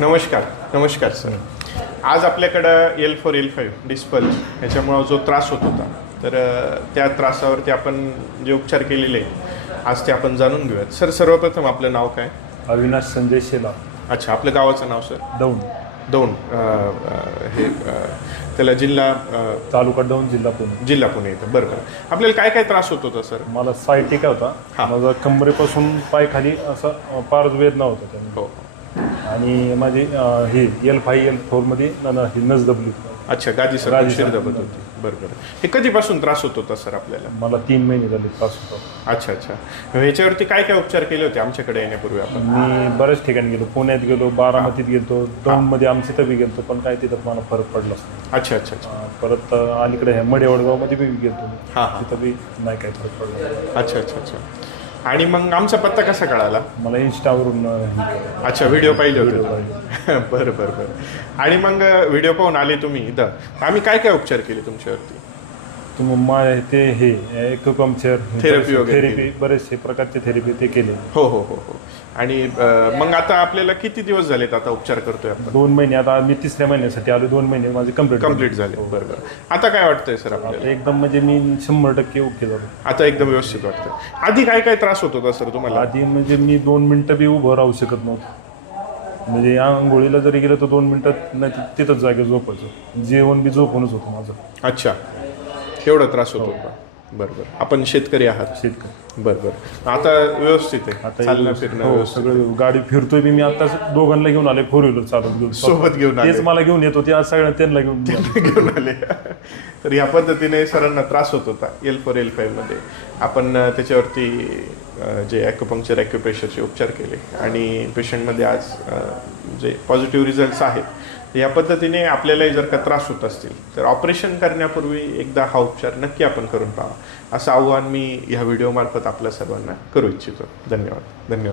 नमस्कार नमस्कार सर. आज आपल्याकडं L4 L5 डिस्पल ह्याच्यामुळं जो त्रास होत होता तर त्या त्रासावरती आपण जे उपचार केलेले आज ते आपण जाणून घेऊयात. सर सर्वप्रथम आपलं नाव काय? अविनाश संजय शेला. अच्छा, आपलं गावाचं नाव सर? दौंड. दौंड. हे त्याला जिल्हा तालुका दौंड, जिल्हा पुणे. जिल्हा पुणे येतं. बरं बरं. आपल्याला काय काय त्रास होत होता सर? मला सायटिका होता. माझा कमरेपासून पाय खाली असा फार वेदना होता त्यामुळे. हो. आणि माझी हे L5 L4 मध्ये ही नस दबली. अच्छा, गादी सर शिर दबत होती. बरं बरं. हे कधीपासून त्रास होत होता सर आपल्याला? मला 3 महिने झाले त्रास होता. अच्छा अच्छा. ह्याच्यावरती काय काय उपचार केले होते आमच्याकडे येण्यापूर्वी आपण? मी बऱ्याच ठिकाणी गेलो. पुण्यात गेलो, बारामतीत गेलो, दौंडमध्ये आमच्या इथं बी गेलो, पण काय तिथं मला फरक पडलाच नाही. अच्छा अच्छा अच्छा. परत अलीकडे ह्या मडेवडगावमध्ये बी गेलो. हां हां. तिथं बी नाही काय फरक पडला. अच्छा अच्छा अच्छा. आणि मग आमचा पत्ता कसा कळाला? मला इंस्टावरून अच्छा, व्हिडिओ पाहिले होते. बरं बरं बरं. आणि मग व्हिडिओ पाहून आले तुम्ही इथं. आम्ही काय काय उपचार केले तुमच्यावरती? ते हे एक्युपंक्चर थेरपी वगैरे थेरपी बरेचसे प्रकारचे थेरपी ते केले. हो हो हो हो. आणि मग आता आपल्याला किती दिवस झालेत आता उपचार करतोय आपण? 2 महिने. आता मी 3ऱ्या महिन्यासाठी आलो. 2 महिने माझे कंप्लीट झाले. बरं बरं. आता काय वाटतंय सर आपल्याला? एकदम म्हणजे मी 100% ओके झालो. आता एकदम व्यवस्थित वाटतं. आधी काय काय त्रास होत होता सर तुम्हाला? आधी म्हणजे मी 2 मिनिटं बी उभं राहू शकत नव्हतो. म्हणजे आंघोळीला जरी गेलं तर 2 मिनिटात नाही तिथंच जागे झोपायचं. जेवण बी झोपूनच होतं माझं. अच्छा, एवढा त्रास होत होता. बरं बरं. आपण शेतकरी आहात? शेतकरी. बरं बरं. आता व्यवस्थित आहे? आता चालणं फिरणं हो, व्यवस्थित? सगळं गाडी फिरतोय मी. आताच दोघांना घेऊन आले 4 व्हीलर चालत घेऊन. सोबत घेऊन आले? तेच मला घेऊन येत होते. आज सगळ्यांना त्यांना घेऊन आले. तर या पद्धतीने सरांना त्रास होत होता L4 L5 मध्ये. आपण त्याच्यावरती जे ॲक्युपंक्चर ॲक्युप्रेशरचे उपचार केले आणि पेशंटमध्ये आज जे पॉझिटिव्ह रिझल्ट्स आहेत या पद्धतीने आपल्यालाही जर का त्रास होत असतील तर ऑपरेशन करण्यापूर्वी एकदा हा उपचार नक्की आपण करून पाहा, असं आव्हान मी ह्या व्हिडिओमार्फत आपल्या सर्वांना करू इच्छितो. धन्यवाद. धन्यवाद.